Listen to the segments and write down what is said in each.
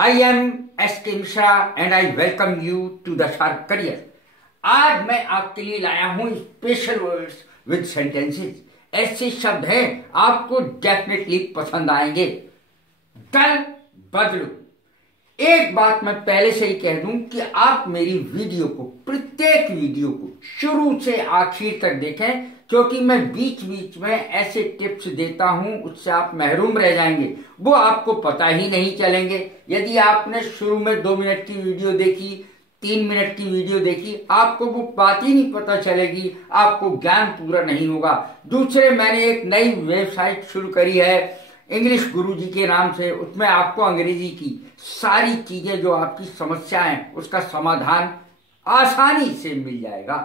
I am SK. Mishra and I welcome you to the Sharp Career. आज मैं आपके लिए लाया हूं स्पेशल वर्ड्स विद सेंटेंसेस। ऐसे शब्द हैं आपको डेफिनेटली पसंद आएंगे। दल बदलू। एक बात मैं पहले से ही कह दूं कि आप मेरी वीडियो को, प्रत्येक वीडियो को शुरू से आखिर तक देखें, क्योंकि मैं बीच बीच में ऐसे टिप्स देता हूं उससे आप महरूम रह जाएंगे, वो आपको पता ही नहीं चलेंगे। यदि आपने शुरू में 2 मिनट की वीडियो देखी, 3 मिनट की वीडियो देखी, आपको वो बात ही नहीं पता चलेगी, आपको ज्ञान पूरा नहीं होगा। दूसरे, मैंने एक नई वेबसाइट शुरू करी है इंग्लिश गुरुजी के नाम से। उसमें आपको अंग्रेजी की सारी चीजें, जो आपकी समस्याएं, उसका समाधान आसानी से मिल जाएगा।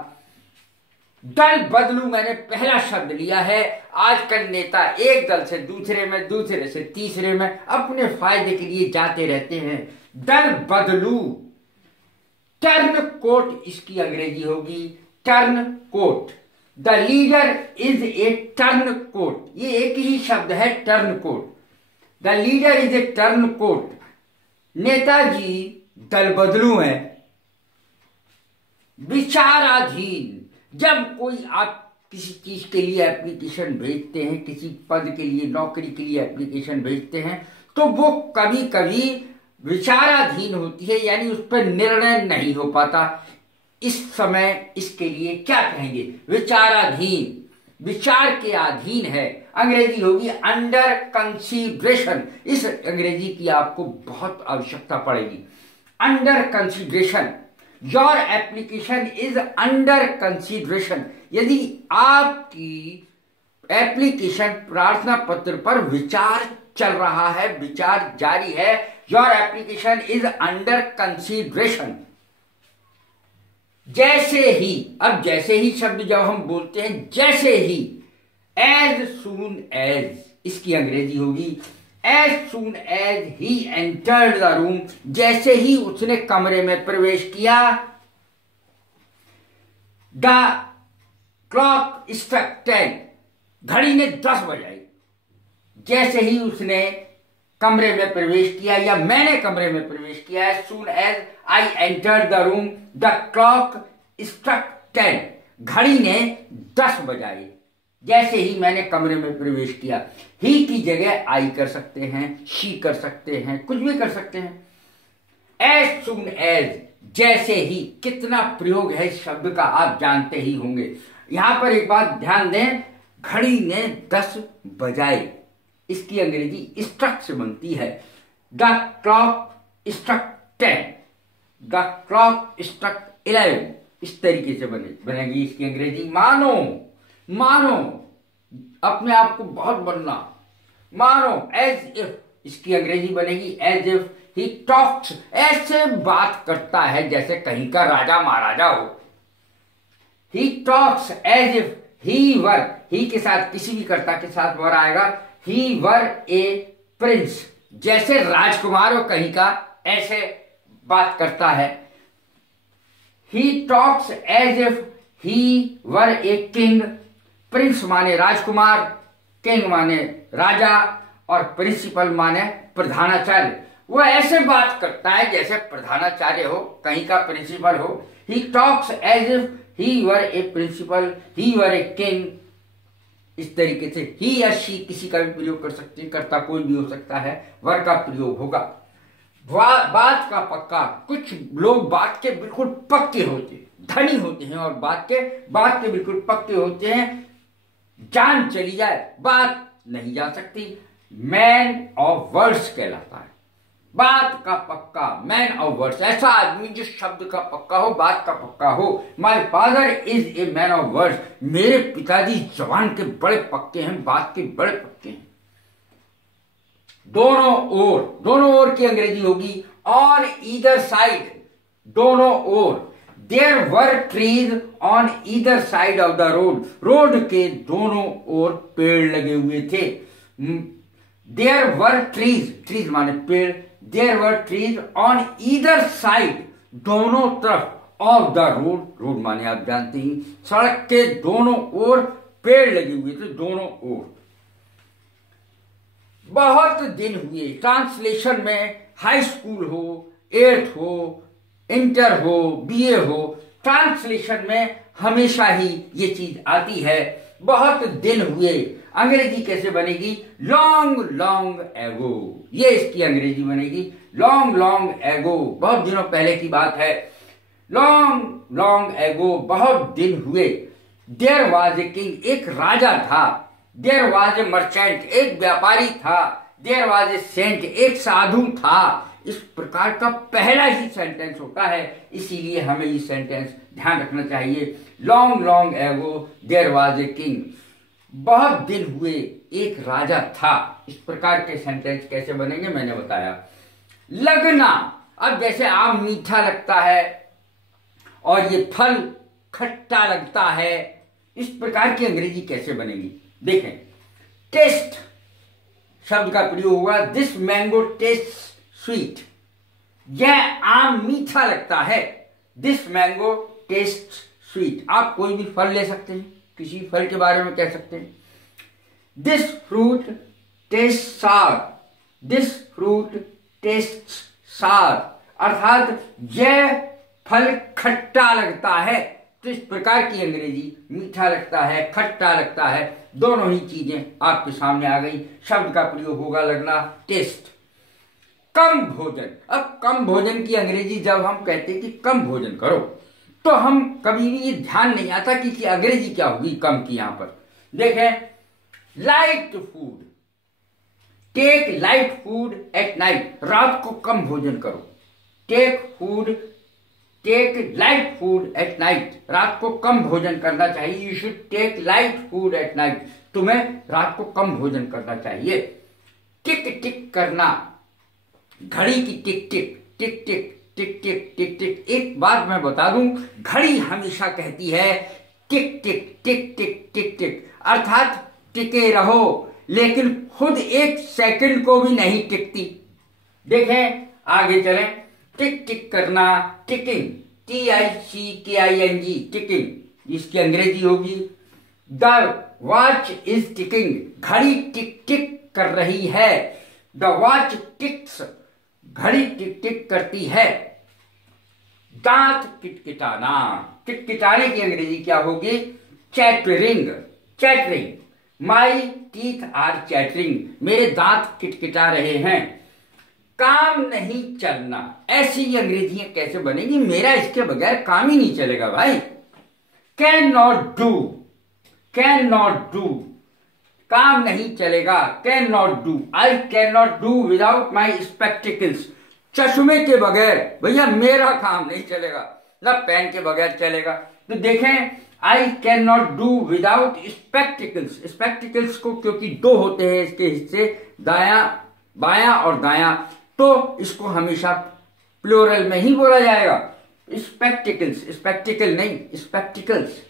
दल बदलू मैंने पहला शब्द लिया है। आजकल नेता एक दल से दूसरे में, दूसरे से तीसरे में अपने फायदे के लिए जाते रहते हैं। दल बदलू। टर्न कोट इसकी अंग्रेजी होगी, turncoat. The leader is a turncoat. ये एक ही शब्द है, turncoat. The leader is a turncoat. नेताजी दल बदलू हैं। विचाराधीन। जब कोई आप किसी चीज के लिए एप्लीकेशन भेजते हैं, किसी पद के लिए, नौकरी के लिए एप्लीकेशन भेजते हैं, तो वो कभी कभी विचाराधीन होती है, यानी उस पर निर्णय नहीं हो पाता। इस समय इसके लिए क्या कहेंगे? विचाराधीन। विचार के अधीन है। अंग्रेजी होगी अंडर कंसीडरेशन। इस अंग्रेजी की आपको बहुत आवश्यकता पड़ेगी। Under consideration. Your application is under consideration. यदि आपकी एप्लीकेशन, प्रार्थना पत्र पर विचार चल रहा है, विचार जारी है, your application is under consideration. जैसे ही, अब जैसे ही शब्द जब हम बोलते हैं, जैसे ही, एज सून एज इसकी अंग्रेजी होगी as soon as he entered the room. जैसे ही उसने कमरे में प्रवेश किया, द क्लॉक स्ट्रक 10, घड़ी ने 10 बजाई। जैसे ही उसने कमरे में प्रवेश किया, या मैंने कमरे में प्रवेश किया, as soon as I entered the room the clock struck 10, घड़ी ने 10 बजाई। जैसे ही मैंने कमरे में प्रवेश किया। ही की जगह आई कर सकते हैं, शी कर सकते हैं, कुछ भी कर सकते हैं। एज सून एज, जैसे ही, कितना प्रयोग है इस शब्द का आप जानते ही होंगे। यहां पर एक बात ध्यान दें, घड़ी ने 10 बजाई, इसकी अंग्रेजी स्ट्रक से बनती है। The clock struck 10, the clock struck 11, इस तरीके से बनेगी इसकी अंग्रेजी। मानो, मानो, अपने आप को बहुत बनना, मानो। एज इफ इसकी अंग्रेजी बनेगी एज इफ ही टॉक्स। ऐसे बात करता है जैसे कहीं का राजा महाराजा हो। He talks as if he were, ही के साथ किसी भी कर्ता के साथ वर आएगा। ही वर ए प्रिंस, जैसे राजकुमार हो कहीं का, ऐसे बात करता है। He talks as if he were a king. Prince माने राजकुमार, किंग माने राजा, और प्रिंसिपल माने प्रधानाचार्य। वो ऐसे बात करता है जैसे प्रधानाचार्य हो, कहीं का प्रिंसिपल हो। He talks as if he were a principal, he were a king. इस तरीके से ही या शी किसी का भी प्रयोग कर सकते हैं, कर्ता कोई भी हो सकता है, वर का प्रयोग होगा। बात का पक्का। कुछ लोग बात के बिल्कुल पक्के होते, धनी होते हैं, और बात के बिल्कुल पक्के होते हैं। जान चली जाए, बात नहीं जा सकती। मैन ऑफ वर्ड्स कहलाता है। बात का पक्का, मैन ऑफ वर्ड्स, ऐसा आदमी जो शब्द का पक्का हो, बात का पक्का हो। My father is a man of words. मेरे पिताजी जबान के बड़े पक्के हैं, बात के बड़े पक्के हैं। दोनों ओर, दोनों ओर की अंग्रेजी होगी ऑन ईदर साइड, दोनों ओर। There were trees on either side of the road. Road के दोनों ओर पेड़ लगे हुए थे। देयर वर ट्रीज, ट्रीज माने पेड़। There were trees on either side, दोनों तरफ, ऑफ द रोड, रोड माने आप जानते ही, सड़क के दोनों ओर पेड़ लगे हुए थे, दोनों ओर। बहुत दिन हुए, ट्रांसलेशन में हाई स्कूल हो, एट्थ हो, इंटर हो, बीए हो, ट्रांसलेशन में हमेशा ही ये चीज आती है। बहुत दिन हुए, अंग्रेजी कैसे बनेगी? लॉन्ग लॉन्ग एगो, ये इसकी अंग्रेजी बनेगी। लॉन्ग लॉन्ग एगो, बहुत दिनों पहले की बात है। लॉन्ग लॉन्ग एगो, बहुत दिन हुए। देयर वाज ए किंग, एक राजा था। देयर वाज ए मर्चेंट, एक व्यापारी था। देयर वाज ए सेंट, एक साधु था। इस प्रकार का पहला ही सेंटेंस होता है, इसीलिए हमें ये सेंटेंस ध्यान रखना चाहिए। Long long ago there was a king, बहुत दिन हुए एक राजा था। इस प्रकार के सेंटेंस कैसे बनेंगे मैंने बताया। लगना, अब जैसे आम मीठा लगता है और ये फल खट्टा लगता है, इस प्रकार की अंग्रेजी कैसे बनेगी? देखें, टेस्ट शब्द का प्रयोग हुआ। दिस मैंगो टेस्ट स्वीट, यह आम मीठा लगता है। दिस मैंगो टेस्ट स्वीट, आप कोई भी फल ले सकते हैं, किसी फल के बारे में कह सकते हैं। दिस फ्रूट टेस्ट सार, दिस फ्रूट टेस्ट सार, अर्थात यह फल खट्टा लगता है। तो इस प्रकार की अंग्रेजी, मीठा लगता है, खट्टा लगता है, दोनों ही चीजें आपके सामने आ गई। शब्द का प्रयोग होगा लगना, टेस्ट। कम भोजन, अब कम भोजन की अंग्रेजी जब हम कहते हैं कि कम भोजन करो, तो हम कभी भी ये ध्यान नहीं आता कि अंग्रेजी क्या होगी कम की। यहां पर देखें, light food, take light food at night, रात को कम भोजन करो। Take light food at night, रात को कम भोजन करना चाहिए। You should take light food at night, तुम्हें रात को कम भोजन करना चाहिए। टिक टिक करना, घड़ी की टिक टिक टिक टिक टिक टिक टिक टिक। एक बात मैं बता दूं, घड़ी हमेशा कहती है टिक टिक टिक टिक टिक टिक, अर्थात टिके रहो, लेकिन खुद एक सेकंड को भी नहीं टिकती। देखें, आगे चलें। टिक टिक करना, टिकिंग, TICKING, टिकिंग, इसकी अंग्रेजी होगी द वॉच इज टिकिंग, घड़ी टिक टिक कर रही है। द वॉच टिक्स, घड़ी टिक टिक करती है। दांत किटकिटाना, किटकिटाने की अंग्रेजी क्या होगी? Chattering, chattering, my teeth are chattering, मेरे दांत किटकिटा रहे हैं। काम नहीं चलना, ऐसी अंग्रेजियां कैसे बनेगी? मेरा इसके बगैर काम ही नहीं चलेगा भाई। Can not do, can not do, काम नहीं चलेगा। Can not do, I can not do without my spectacles, चश्मे के बगैर भैया मेरा काम नहीं चलेगा, ना पेन के बगैर चलेगा। तो देखें, I can not do without spectacles, spectacles को क्योंकि दो होते हैं इसके हिस्से, दाया बायां और दायां, तो इसको हमेशा प्लूरल में ही बोला जाएगा। स्पेक्टिकल्स, स्पेक्टिकल नहीं, spectacles.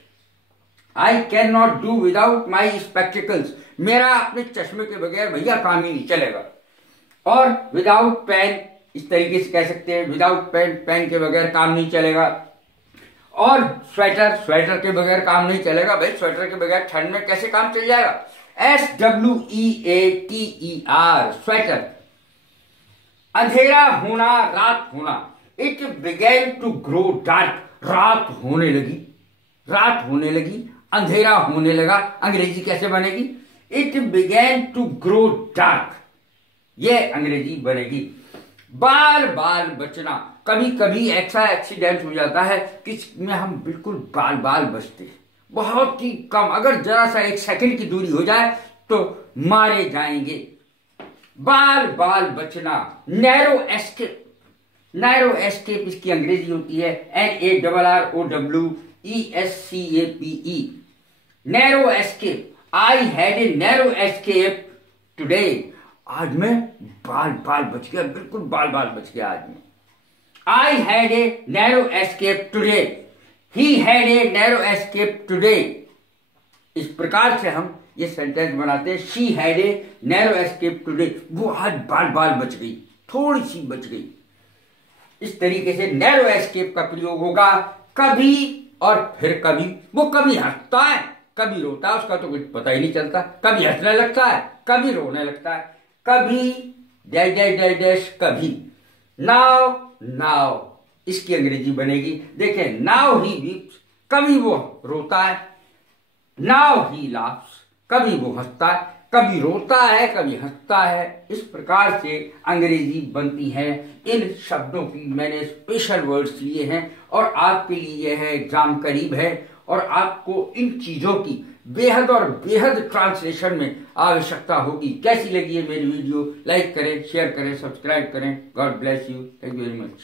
I can not do without my spectacles, मेरा अपने चश्मे के बगैर भैया काम ही नहीं चलेगा। और विदाउट पेन, इस तरीके से कह सकते हैं, विदाउट पेन, पेन के बगैर काम नहीं चलेगा। और स्वेटर, स्वेटर के बगैर काम नहीं चलेगा भाई, स्वेटर के बगैर ठंड में कैसे काम चल जाएगा? SWEATER, sweater. अंधेरा होना, रात होना, it began to grow dark, रात होने लगी, रात होने लगी, अंधेरा होने लगा। अंग्रेजी कैसे बनेगी? It began to grow dark, ये अंग्रेजी बनेगी। बाल बाल बचना, कभी कभी ऐसा एक्सीडेंट हो जाता है कि इसमें हम बिल्कुल बाल बाल बचते हैं, बहुत ही कम, अगर जरा सा एक सेकंड की दूरी हो जाए तो मारे जाएंगे। बाल बाल बचना। नैरो एस्केप, नैरो एस्केप इसकी अंग्रेजी होती है NARROWESCAPE, narrow escape. I had a narrow escape today, आज मैं बाल बाल बच गया, बिल्कुल बाल बाल बच गया आज में। I had a narrow escape today, he had a narrow escape today. इस प्रकार से हम ये सेंटेंस बनाते हैं, she had a narrow escape today, वो आज बाल बाल बच गई, थोड़ी सी बच गई। इस तरीके से नैरो एस्केप का प्रयोग होगा। कभी और फिर कभी, वो कभी हंसता है कभी रोता है, उसका तो कुछ पता ही नहीं चलता, कभी हंसने लगता है कभी रोने लगता है। कभी डैश डैश डैश डैश, कभी नाउ नाउ इसकी अंग्रेजी बनेगी, देखें, नाउ ही वीप्स, कभी वो रोता है, नाउ ही लाफ्स, कभी वो हंसता है, कभी रोता है कभी हंसता है। इस प्रकार से अंग्रेजी बनती है। इन शब्दों की मैंने स्पेशल वर्ड्स लिए हैं और आपके लिए यह एग्जाम करीब है और आपको इन चीजों की बेहद और बेहद ट्रांसलेशन में आवश्यकता होगी। कैसी लगी है मेरी वीडियो? लाइक करें, शेयर करें, सब्सक्राइब करें। God bless you. Thank you very much.